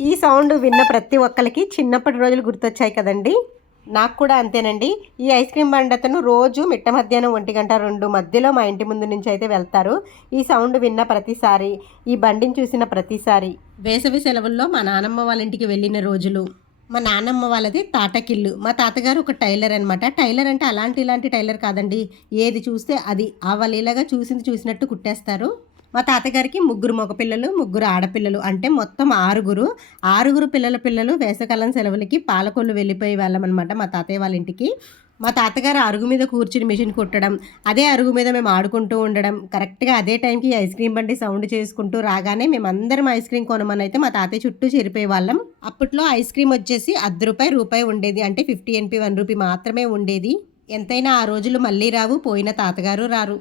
ఈ సౌండ్ విన్న ప్రతి ఒక్కరికి చిన్నప్పటి రోజులు గుర్తొచ్చాయి కదండి. నాకు కూడా అంతేనండి. ఈ ఐస్ క్రీమ్ బండి అతను రోజు మిట్ట మధ్యాహ్నం 1-2 మధ్యలో మా ఇంటి ముందు నుంచి అయితే వెళ్తారు. ఈ సౌండ్ విన్న ప్రతిసారి, ఈ బండిని చూసిన ప్రతిసారి వేసవి సెలవుల్లో మా నానమ్మ వాళ్ళ ఇంటికి వెళ్ళిన రోజులు. మా నానమ్మ వాళ్ళది తాటకిల్లు. మా తాతగారు ఒక టైలర్ అనమాట. టైలర్ అంటే ఇలాంటి టైలర్ కాదండి. ఏది చూస్తే అది అవలీలగా చూసింది చూసినట్టు కుట్టేస్తారు. మా తాతగారికి 3 మగపిల్లలు, 3 ఆడపిల్లలు. అంటే మొత్తం 6. 6 పిల్లలు వేసవికాలం సెలవులకి పాలకొల్లు వెళ్ళిపోయే వాళ్ళమనమాట మా తాతయ్య వాళ్ళ ఇంటికి. మా తాతగారు అరుగు మీద కూర్చుని మిషన్ కుట్టడం, అదే అరుగు మీద మేము ఆడుకుంటూ ఉండడం, కరెక్ట్‌గా అదే టైంకి ఐస్ క్రీమ్ బండి సౌండ్ చేసుకుంటూ రాగానే మేమందరం ఐస్ క్రీమ్ కొనమనైతే మా తాతయ్య చుట్టూ చేరిపోయేవాళ్ళం. అప్పట్లో ఐస్ క్రీమ్ వచ్చేసి రూ. 1 ఉండేది. అంటే 50 ఎన్‌పీ, రూ. 1 మాత్రమే ఉండేది. ఎంతైనా ఆ రోజులు మళ్ళీ రావు, పోయిన తాతగారు రారు.